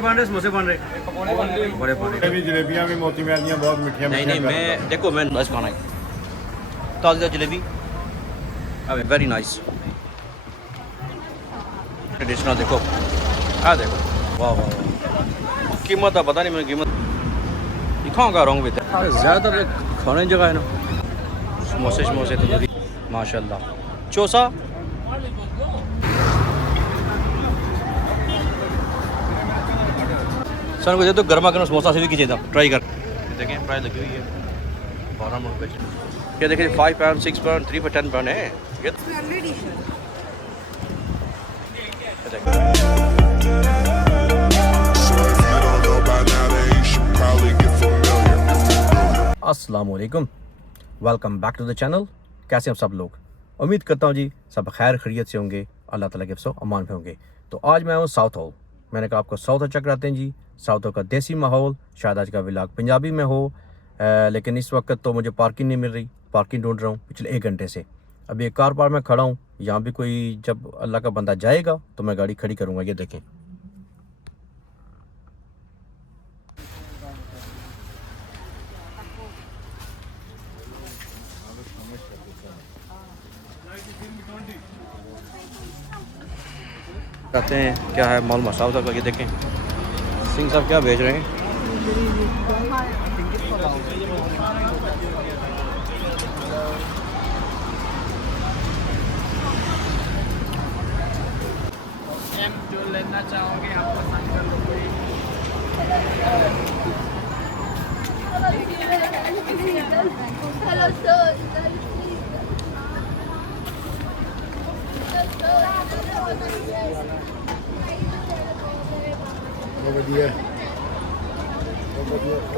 बन रहे समोसे बन रहे बड़े बन रहे जलेबियाँ भी मोती महल दी बहुत मिठिया। नहीं मैं देखो मैं बस खाना है ताज़ा जलेबी अबे वेरी नाइस ट्रेडिशनल। देखो हाँ देखो वाह वाह कीमत है पता नहीं मैं कीमत कहाँ का रहा हूँ बेटा। ज़्यादातर खाने की जगह है ना समोसे शमोसे तो माशाल्लाह। चौसा सर को दे तो गर्मा गर्म समोसा से भी कीजिए था ट्राई कर देखें। प्राइस लगी हुई है 12 रुपये। क्या देखिए 5 पाउंड 6 पाउंड 3 पर 10 पाउंड है ये। अस्सलाम वालेकुम, welcome back to the channel. कैसे हैं सब लोग? उम्मीद करता हूँ जी सब खैर खैरियत से होंगे, अल्लाह ताला के हिफ्ज़ अमान में होंगे। तो आज मैं हूँ साउथॉल। मैंने कहा आपको साउथॉल चेक कराते हैं जी। साउथॉल का देसी माहौल। शायद आज का व्लॉग पंजाबी में हो लेकिन इस वक्त तो मुझे पार्किंग नहीं मिल रही। पार्किंग ढूंढ रहा हूँ पिछले 1 घंटे से। अभी एक कार पार्क में खड़ा हूँ। यहाँ भी कोई जब अल्लाह का बंदा जाएगा तो मैं गाड़ी खड़ी करूँगा। ये देखें कहते हैं क्या है मॉल मसाउदा का। ये देखें सिंह साहब क्या भेज रहे हैं। जो लेना चाहोगे आप पसंद कर लो।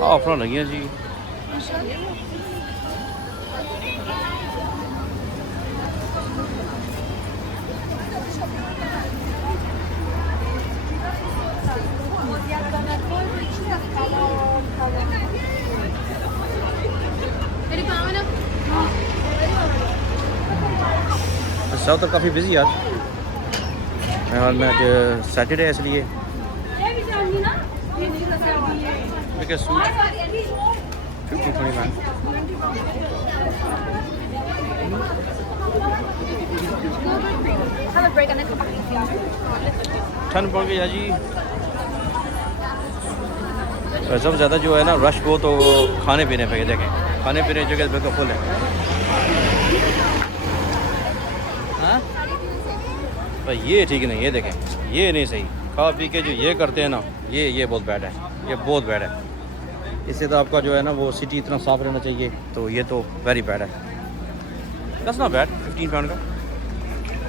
ऑफर लगी है जी। साउथ तो काफ़ी बिजी आज और मैं आज सैटरडे है इसलिए सूट 50-20 ठंड पड़ गई जी। सबसे ज़्यादा जो है ना रश वो तो खाने पीने पे देखें। खाने पीने की जगह बिल्कुल फुल है। हाँ भाई ये ठीक नहीं, ये देखें ये नहीं सही। खा पी के जो ये करते हैं ना ये बहुत बैड है। ये बहुत बैड है। इससे तो आपका जो है ना वो सिटी इतना साफ रहना चाहिए। तो ये तो वेरी बैड है। दस ना बैड 15 पाउंड का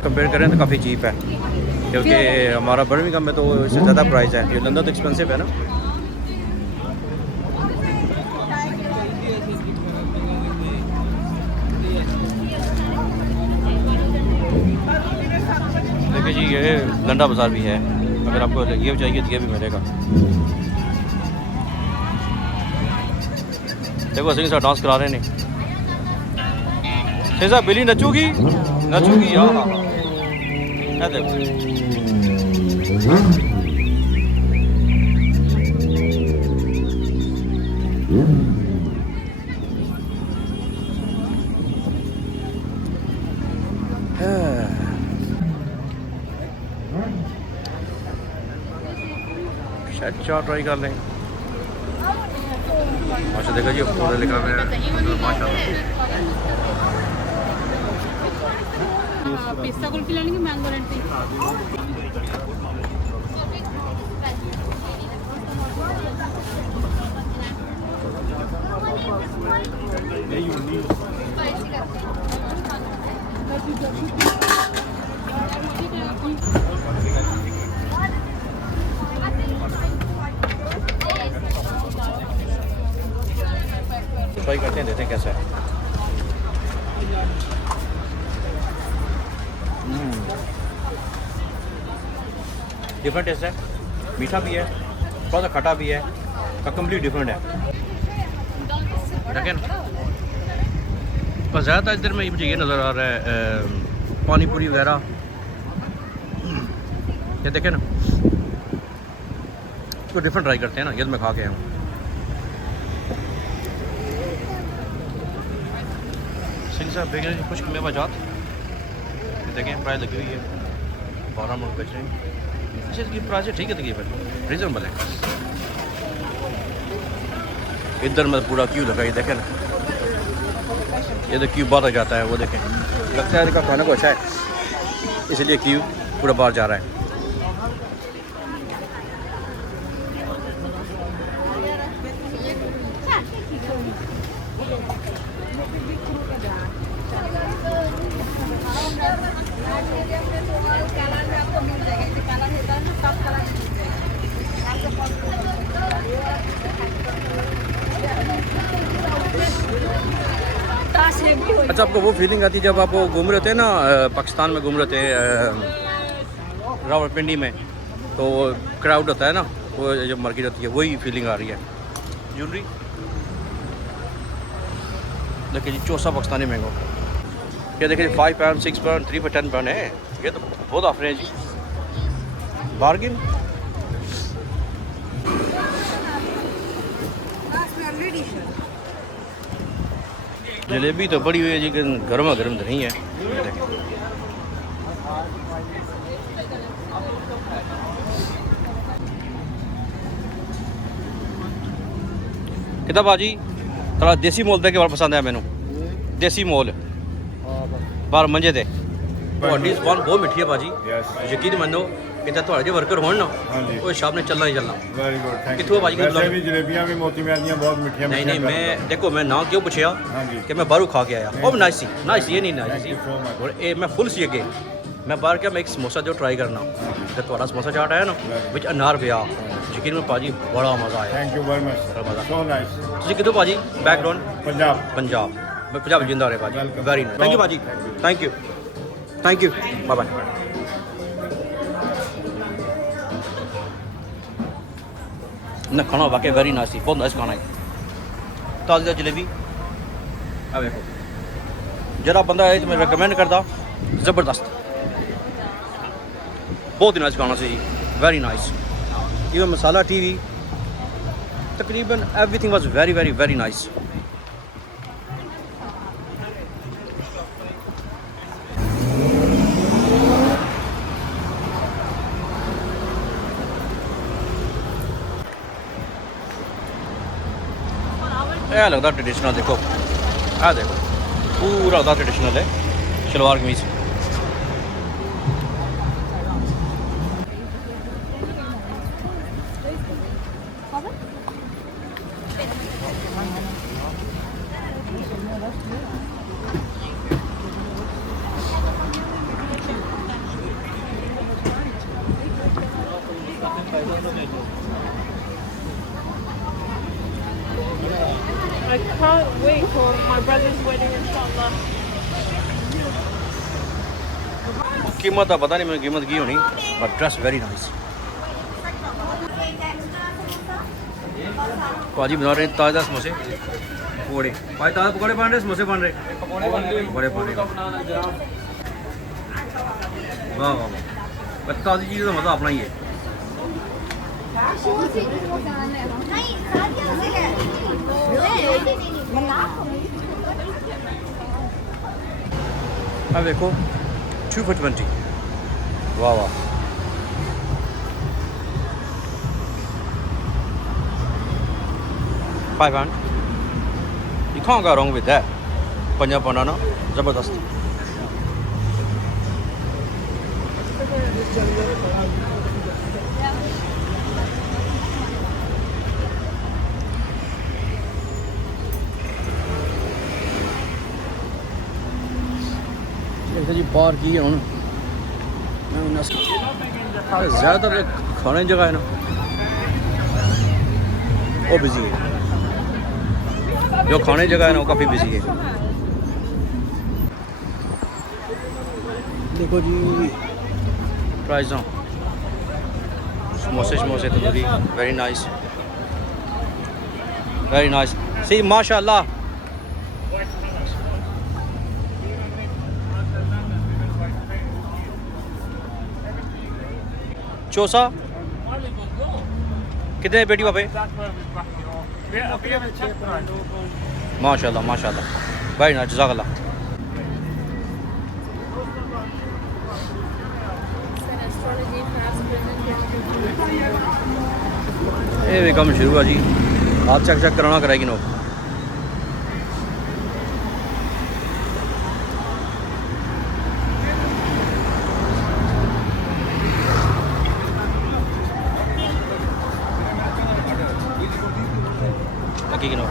कंपेयर करें तो काफ़ी चीप है क्योंकि हमारा बर्मिंघम में तो इससे ज़्यादा प्राइस है। ये लंदन तो एक्सपेंसिव है ना। देखिए जी ये लंडा बाज़ार भी है। अगर आपको ये चाहिए तो ये भी मिलेगा। देखो सिंह साहब डांस करा रहे हैं। सिंह साहब बिल्ली नचूगी यार। देखो शायद चार ट्राई कर लें। अच्छा देखो जी पूरा लिखा हुआ है माशाल्लाह। पिस्ता कुल्फी लेनी है मैंगो रेड टी। ट्राई करते हैं, देते हैं कैसा है। डिफरेंट टेस्ट है, मीठा भी है, थोड़ा सा खटा भी है, कंप्लीट डिफरेंट है। लेकिन पर ज़्यादातर इधर में मुझे ये नज़र आ रहा है पानी पूरी वगैरह। ये देखें ना इसको डिफरेंट ट्राई करते हैं ना, ये तो मैं खा के आया हूँ। सिंह साहब बेगन कुछ मेवा जात देखें, प्राइस लगी हुई है 12 मिनट बेच रहे हैं। अच्छा इसकी प्राइस ठीक है तकरीबन रीजनेबल है। इधर मतलब पूरा क्यू लगा, ये देखें ना, ये तो क्यू बाहर जाता है, वो देखें, लगता है इनका खाना को अच्छा है इसलिए क्यू पूरा बाहर जा रहा है। अच्छा आपको वो फीलिंग आती है जब आप वो घूम रहे थे ना, पाकिस्तान में घूम रहे थे रावलपिंडी में, तो क्राउड होता है ना, वो जब मार्केट होती है, वही फीलिंग आ रही है। ज्वेलरी देखिए जी, चौसा पाकिस्तानी मैंगो, ये देखिए 5 पाउंड 6 पाउंड 3 पर 10 पाउंड है, ये तो बहुत ऑफर है जी, बार्गिन। जलेबी तो बड़ी हुई है जी, गर्मा गर्म तो नहीं है। कितना भाजी थोड़ा देसी मोल दे के बड़ा पसंद है मैनू, देसी मोल बार मंजे थे ਤੁਹਾਡੀ ਜ਼ੁਬਾਨ ਬਹੁਤ ਮਿੱਠੀ ਹੈ ਭਾਜੀ, ਯਕੀਨ ਮੰਨੋ ਕਿਤੇ ਤੁਹਾਡੇ ਜੇ ਵਰਕਰ ਹੋਣ ਨਾ ਉਹ ਸ਼ਾਮ ਨੇ ਚੱਲਣਾ ਹੀ ਚੱਲਣਾ। Very good, thank you. ਕਿੱਥੋਂ ਭਾਜੀ? ਵੈਸੇ ਵੀ ਜਲੇਬੀਆਂ ਵੀ ਮੋਤੀ ਮਹਿਲ ਦੀਆਂ ਬਹੁਤ ਮਿੱਠੀਆਂ ਨਹੀਂ ਨਹੀਂ, ਮੈਂ ਦੇਖੋ ਮੈਂ ਨਾ ਕਿਉਂ ਪੁੱਛਿਆ ਕਿ ਮੈਂ ਬਾਹਰੋਂ ਖਾ ਕੇ ਆਇਆ, ਉਹ ਨਾਈਸ ਸੀ, ਨਾਈਸ ਇਹ ਨਹੀਂ ਨਾਈਸ ਸੀ, ਔਰ ਇਹ ਮੈਂ ਫੁੱਲ ਸੀ ਅੱਗੇ। ਮੈਂ ਬਾਹਰ ਕਿਹਾ ਮੈਂ ਇੱਕ ਸਮੋਸਾ ਜੋ ਟਰਾਈ ਕਰਨਾ, ਤੇ ਤੁਹਾਡਾ ਸਮੋਸਾ ਚਾਟ ਆਇਆ ਨਾ ਵਿੱਚ ਅਨਾਰ ਪਿਆ, ਯਕੀਨ ਮੰਨੋ ਭਾਜੀ ਬੜਾ ਮਜ਼ਾ ਆਇਆ। Thank you very much, so nice. ਤੁਸੀਂ ਕਿੱਥੋਂ ਭਾਜੀ? ਬੈਕਗਰਾਉਂਡ ਪੰਜਾਬ। ਪੰਜਾਬ, ਮੈਂ ਪੰਜਾਬ ਜਿੰਦਾ ਰਹੇ ਭਾਜੀ, ਵੈਰੀ ਨਾਈਸ, ਥੈਂਕ ਯੂ ਭਾਜੀ, thank you, thank you, bye bye. ना खाना वाकई वेरी नाइस, बहुत नाइस खाना है। ताज़ी जलेबी आ देखो, जरा बंदा है तो मैं रिकमेंड करता, ज़बरदस्त, बहुत ही नाइस खाना से जी, वेरी नाइस। इवन मसाला टीवी तकरीबन everything was very very very nice. यह लगता ट्रेडिशनल, देखो आ देखो पूरा लगता ट्रेडिशनल है, शलवार कमीज। I can't wait for my brother's wedding, inshallah. कीमत का पता नहीं, मैंने कीमत की होनी, बट ड्रेस वेरी नाइस। भाजी बना रहे हैं ताज़ा समोसे पकौड़े, भाई ताज़ा पकौड़े बन रहे, समोसे बन रहे, बड़े बन रहे, वाह वाह वाह, ताज़ी चीज़ का मज़ा अपना ही है। अब देखो 2 for 20, वाह वाह। £5, you can't go wrong with that। Punjab बनाना ज़बरदस्त। जी पार की हूँ ज़्यादातर खाने की जगह है ना वो बिजी है, जो खाने की जगह है ना वो काफ़ी बिजी है। देखो जी प्राइस समोसे शमोसे tandoori, very nice very nice, सी माशाल्लाह। चौसा कितने पेटी वहाँ पे? अभी चेक करा लो। माशाल्लाह माशाल्लाह, भाई ना जज़ाकल्लाह। ये भी काम शुरू है जी, हाथ चेक कराना कराएगी नो। की नो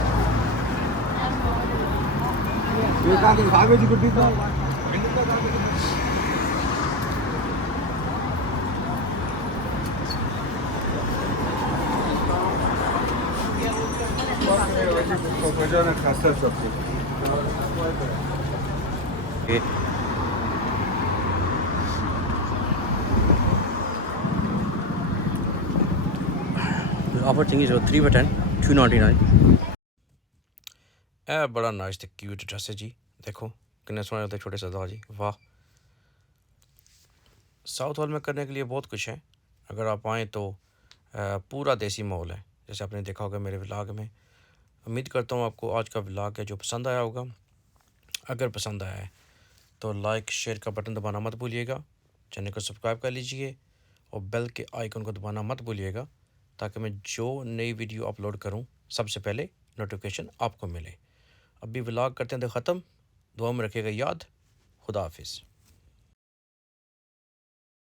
ऑफर चाहिए 3 for 10 299। ए बड़ा नाइस ते क्यूट ड्रेस है जी, देखो कितने सोने होते छोटे सरदार जी, वाह। साउथ हॉल में करने के लिए बहुत कुछ है, अगर आप आएँ तो पूरा देसी माहौल है, जैसे आपने देखा होगा मेरे व्लॉग में। उम्मीद करता हूँ आपको आज का व्लॉग है जो पसंद आया होगा। अगर पसंद आया है तो लाइक शेयर का बटन दबाना मत भूलिएगा, चैनल को सब्सक्राइब कर लीजिए और बेल के आइकन को दबाना मत भूलिएगा, ताकि मैं जो नई वीडियो अपलोड करूँ सबसे पहले नोटिफिकेशन आपको मिले। अभी व्लॉग करते हैं तो ख़त्म, दुआ में रखिएगा याद। खुदा हाफिज़।